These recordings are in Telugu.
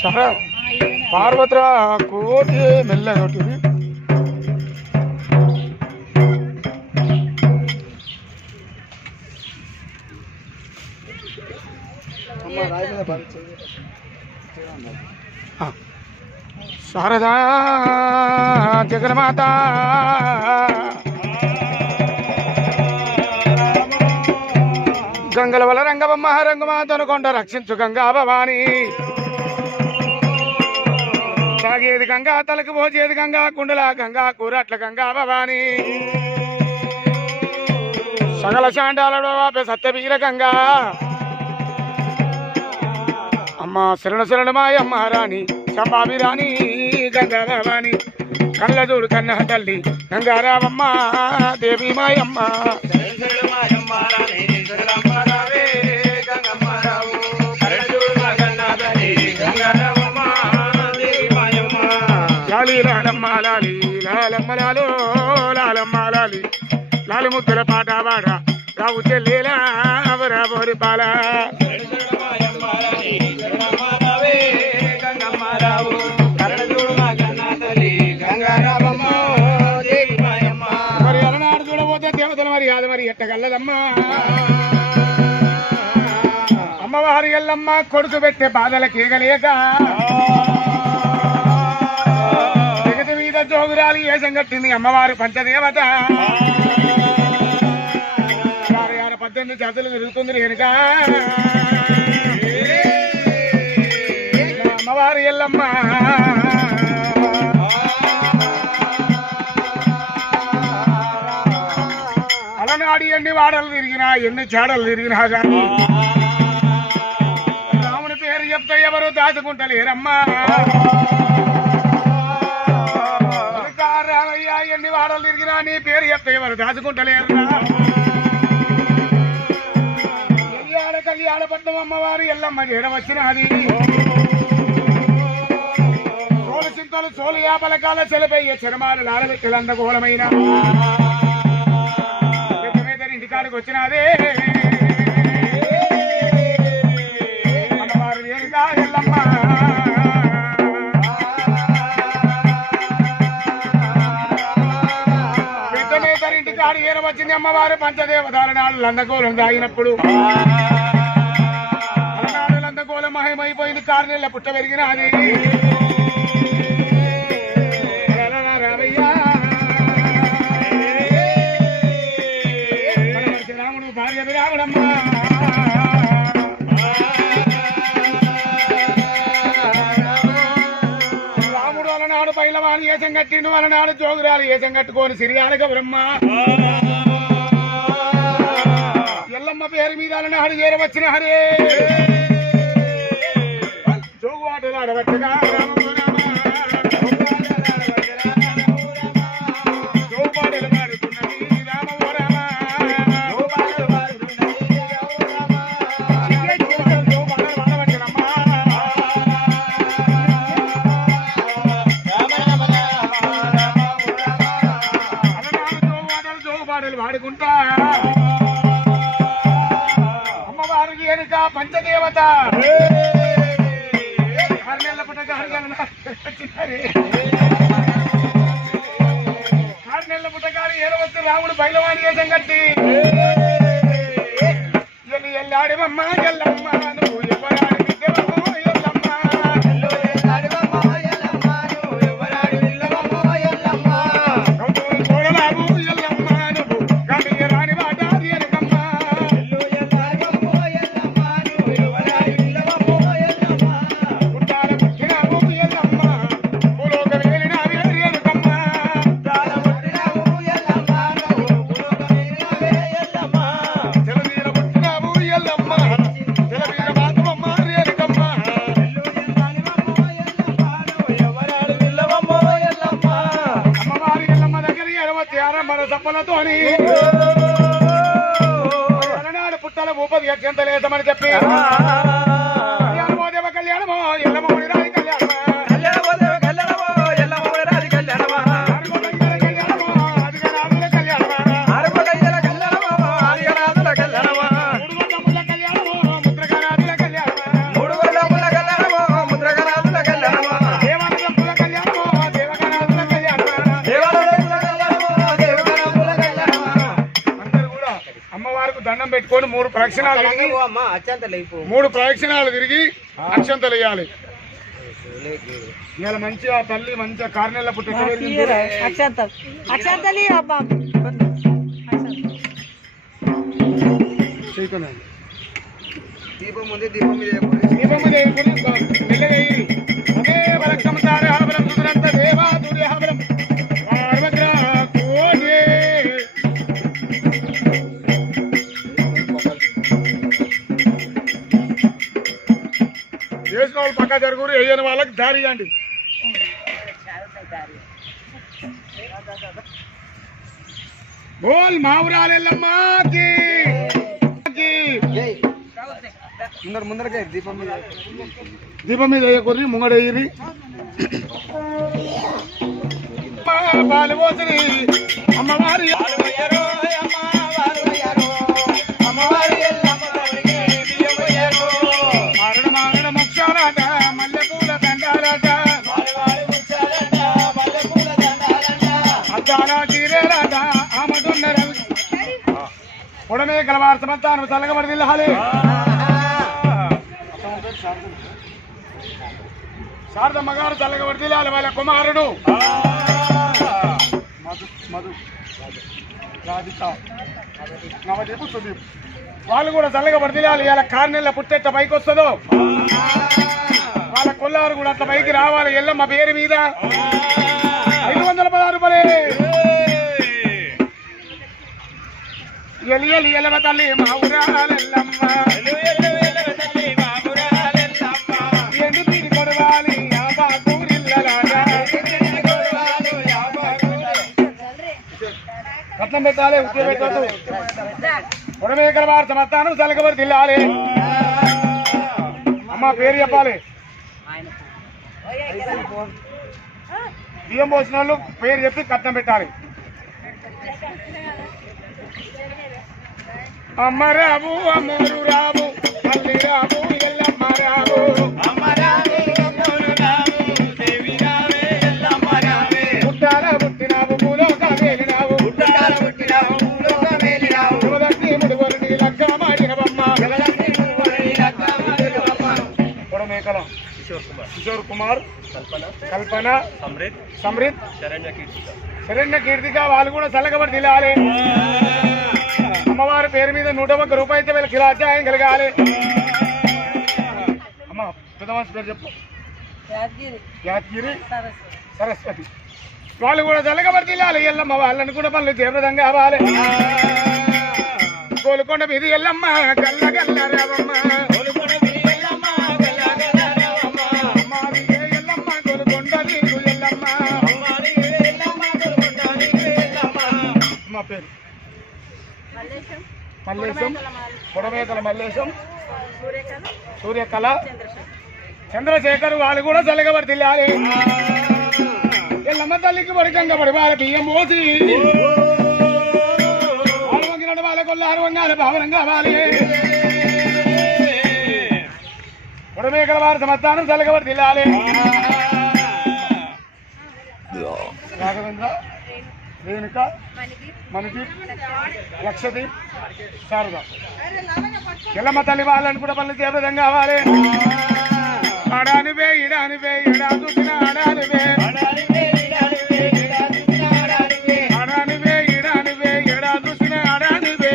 సరే పార్వతిరా కోటి మెల్లగొట్టి శారదా జగన్మాత గంగల వల్ల రంగమ్మ రంగమాతను కొండ రక్షించు గంగా భవాని తాగేది గంగా తలకు పోచేది గంగా కుండల గంగా కూరట్ల గంగా భవాని సకల శాండాలడో ఆపే సత్యవీర గంగా అమ్మ శరణ శరణ మాయమ్మ రాణి చంబాభిరాణి గంగా భవాని కళ్ళ చూడు కన్న తల్లి గంగారావమ్మ దేవి మాయమ్మ లాలి లాలమ్మ లాలి లాలమ్మ లాలో లాలమ్మ లాలి లాలి ముద్దుల పాట పాడ రావు చెల్లిలా రాబోరి పాల మరి అలనాడు చూడబోతే దేవతలు మరి కాదు మరి ఎట్టగల్లదమ్మా అమ్మవారి ఎల్లమ్మ కొడుకు పెట్టే బాధలకు ఏగలేక జగతి మీద జోగురాలి ఏసం కట్టింది అమ్మవారు పంచదేవత 18 జాతులు తిరుగుతుంది వెనుక అమ్మవారి ఎల్లమ్మ అలనాడు ఎన్ని వాడలు తిరిగినా ఎన్ని చాడలు తిరిగినా కానీ రాముని పేరు చెప్తే ఎవరు దాచుకుంటలేరమ్మా రామయ్య ఎన్ని వాడలు తిరిగినా నీ పేరు చెప్తే ఎవరు దాచుకుంటలేరురా కళ్యాణపట్నం అమ్మవారు ఎల్లమ్మ చేయడం వచ్చినది సోలు చింతలు సోలు యాపలకాల చెలపయ్యే చరమాలు లాలబెట్టెలందగోళమైన ఇంటికాడికి వచ్చినదే అమ్మవారు నేరుగా ఎల్లమ్మ ఇంటికాడి ఏర వచ్చింది అమ్మవారు పంచదేవతాల నాడు లందగోళం తాగినప్పుడు లందగోళం మహిమైపోయింది 6 నెలల పుట్ట పెరిగినది రాముడు భార్య రాముడమ్మ రాముడు అలనాడు పైలవాణి ఏసం కట్టిండు అలనాడు జోగురాలు ఏసం కట్టుకొని సిరియానక బ్రహ్మ ఎల్లమ్మ పేరు మీద అలనాడు చేరవచ్చిన హరే జోగు ఆటలు ఆడబట్టగా వాడుకుంటా అమ్మవారికి ఎనుక పంచదేవత 6 నెలల పుట్టక 6 నెలల పుట్టకారు ఏరవచ్చు రాముడు బయలువాణి వేషం కట్టి ఎల్లాడివమ్మ ఎల్లమ్మ నువ్వు ఎవరాడి మన సప్పలతోని అలనాడు పుట్టల భూపతి అత్యంత లేదమని చెప్పి కళ్యాణమో దేవ కళ్యాణమో ఎల్లమో రాజి కళ్యాణమా కళ్యాణమో దేవ కళ్యాణమో ఎల్లమో రాజి కళ్యాణమా కళ్యాణమో అది దండం పెట్టుకొని 3 ప్రదక్షిణాలు తిరిగి 3 ప్రదక్షిణాలు తిరిగి అక్షంతలు వేయాలి. ఇవాళ మంచిగా తల్లి మంచిగా కార్నెల్ల పుట్టి దీపం ముందు దీపం మీద మెల్లగా అదే బలకం తారే హాబలం సుదరంత దేవా దుర్య హాబలం పార్వగ్ర కోడే చేసిన వాళ్ళు పక్క జరుగురు వేయని వాళ్ళకి దారి ఇవ్వండి. బోల్ మావురాలెల్లమ్మాకి ముందరకే దీపం మీద వేయకూరి ముంగడేయిరి పాలు పోతుంది అమ్మవారి మారణ ముక్షాలట మల్లెపూల దండాలట అద్దాల చీరేలట ఆమదున్న పొడమే కలవారు సమర్థాను చల్లగబడి వెళ్ళాలి. శారదమ్మ గారు చల్లగబడి వెళ్ళాలి. వాళ్ళ కుమారుడు మధు రాధిక నవదీపు సుదీప్ వాళ్ళు కూడా చల్లగబడి వెళ్ళాలి. ఇలా కార్నెల్ల పుట్టెట్ట పైకి వస్తుందో వాళ్ళ కొల్లారు కూడా అట్లా పైకి రావాలి. ఎల్లమ్మ పేరు మీద 516 రూపాయలే. ఎలి ఎలవ తల్లి మా ఊరాలెల్లమ్మ ఎండు తీరి కొడవాలి రత్నం పెట్టాలి. ఉద్యోగ పెట్టదు ఉడమేకల వారు సమస్తానం చల్లగబడి తిల్లాలి. అమ్మ పేరు చెప్పాలి. బియ్యం పోసిన వాళ్ళు పేరు చెప్పి కట్నం పెట్టాలి. అమ్మ రాబు అమ్మూరు రాబు మల్లి రాబు ఎల్లమ్మ రాబు పుట్టాల పుట్టినావు భూలోక వేలినావు శివదత్తి ముడివరుని లగ్గ మాడినవమ్మ పొడమేకల కిషోర్ కుమార్ కల్పన సమృత్ శరణ్య కీర్తిగా వాళ్ళు కూడా చల్లగబడి తిలాలి. అమ్మవారి పేరు మీద 101 రూపాయలతో వీళ్ళకి కిరాచాయం కలగాలి. అమ్మ పెద్దవాసి పేరు చెప్పు. యాదగిరి సరస్వతి వాళ్ళు కూడా చల్లగబడి తిలాలి. ఎల్లమ్మ వాళ్ళని కూడా పనులు తీవ్రతంగా అవ్వాలి. కోలుకొండ మీద ఎల్లమ్మ గల్ల గల్ల రావమ్మ ఎల్లమ్మ కోలుకొండ నీకు ఎల్లమ్మ అమ్మ పేరు మల్లేశం పొడమేకల మల్లేశం సూర్యకళ చంద్రశేఖర్ వాళ్ళు కూడా చల్లగబడి తిల్లాలి. ఎల్లమ్మ తల్లికి బడికంగా పడి వాళ్ళ బియ్యం పోసి వాళ్ళు వంగినట్టు వాళ్ళ కొల్లారు వంగాలి భావనంగా అవ్వాలి. పొడమేకల వారి సమర్థానం చల్లగబడి తిల్లాలి. రాఘవేంద్ర రేణుక మణిదీప్ లక్షదీప్ శారద ఎల్లమ్మ తల్లి వాళ్ళని కూడా పనులు తీవ్రంగా కావాలి. ఆడానివే ఇడానివే ఇడా చూసిన ఆడానివే ఆడానివే ఇడానివే ఎడా చూసిన ఆడానివే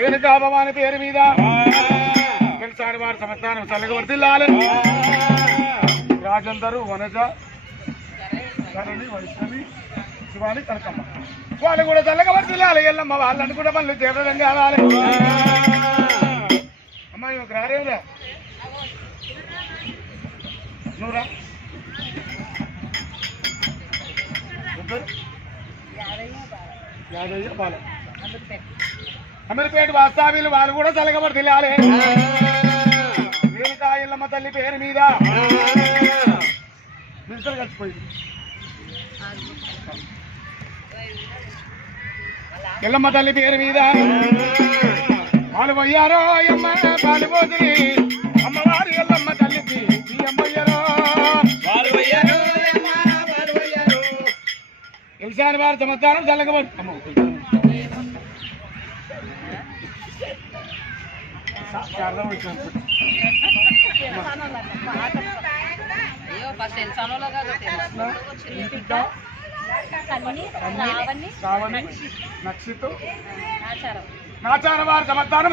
రేణుకా భవాని పేరు మీద తెలుసాని వారి సంస్థానం చల్లగబడి తిల్లాలి. రాజందరు వనజ వైష్ణవి శివాని కనకమ్మ వాళ్ళు కూడా చల్లగబడి తిల్లాలి. ఎల్లమ్మ వాళ్ళని కూడా పనులు తీవ్రంగా కావాలి. అమ్మాయి ఒక రారేవురా నువ్వురా యాదయ్య బాల అమీర్పేట వాస్తావీలు వాళ్ళు కూడా చల్లగబడి తిల్లాలి. రేణుకా ఎల్లమ్మ తల్లి పేరు మీద మినిస్టర్ కలిసిపోయింది. ఎల్లమ్మ తల్లి పేరు మీద పాలు పోయారో అమ్మ పాలు పోతుంది అమ్మవారి ఎల్లమ్మ తల్లికి అమ్మయ్యారో తెలిసాని వారి సంవత్సరం చల్లగబడి శారద వచ్చిన శ్రావణి నక్షిత్ నాచార వారి సంవత్సరం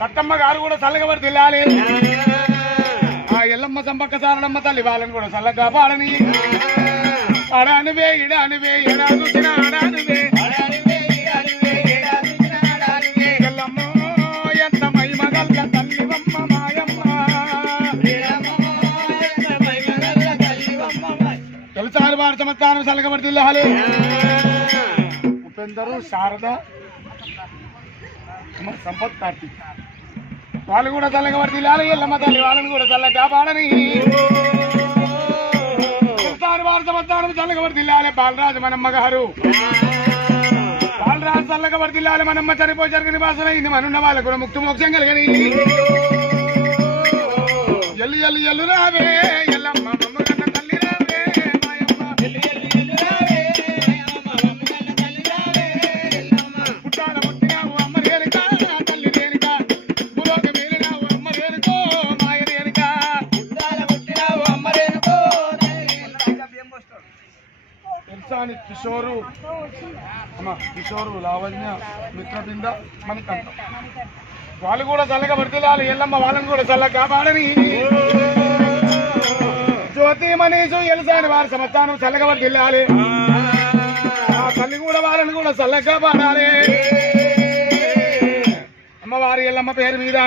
సత్తమ్మ గారు కూడా చల్లగబడి తిల్లాలి ఆ ఎల్లమ్మ సంపక్క సారడమ్మ తల్లి వాళ్ళని కూడా చల్లగా పాడని అడానివే ఇడానివే ఎడా చూసిన అడానివే ఎల్లమ్మ ఎంత మహిమగల్ల తల్లివమ్మ మాయమ్మ తెలుసారు వారి సంవత్సరం చల్లగబడి తిల్లాలి ఉపేందరు శారద సంపత్ కార్తీక్ వాళ్ళు కూడా చల్లగా పడి తిల్లాలి ఎల్లమ్మ తల్లి వాళ్ళని కూడా చల్లగా పాడని వారి సంవత్సరం చల్లగా పడి తిల్లాలి బాలరాజు మనమ్మ గారు బాలరాజు చల్లగా పడి తిల్లాలి మనమ్మ చనిపోయి జరిగిన భాషలో ఇది మనున్న వాళ్ళకు కూడా ముక్తి మోక్షం కలిగని ఎల్లు ఎల్లు ఎల్లు రావే ఎల్లమ్మ మమ్మ కన్న తల్లి రావే మాయమ్మ పుట్టాల పుట్టినావు అమ్మ రేణుక తల్లి రేణుక భూలోక మేలినావు అమ్మ రేణుకో మాయ రేణుక పుట్టాల పుట్టినావు అమ్మ రేణుకో తెలుసాని కిషోరు అమ్మ కిషోరు లావణ్య మిత్రబింద మణికంఠ వాళ్ళు కూడా చల్లగా పడితేలాలి ఎల్లమ్మ వాళ్ళని కూడా చల్లగా కాపాడని జ్యోతి మనీషు ఎలుసాని వారి సంవత్సరం చల్లగా పడితేలాలి ఆ తల్లి కూడా వాళ్ళని కూడా చల్లగా కాపాడాలి అమ్మవారి ఎల్లమ్మ పేరు మీద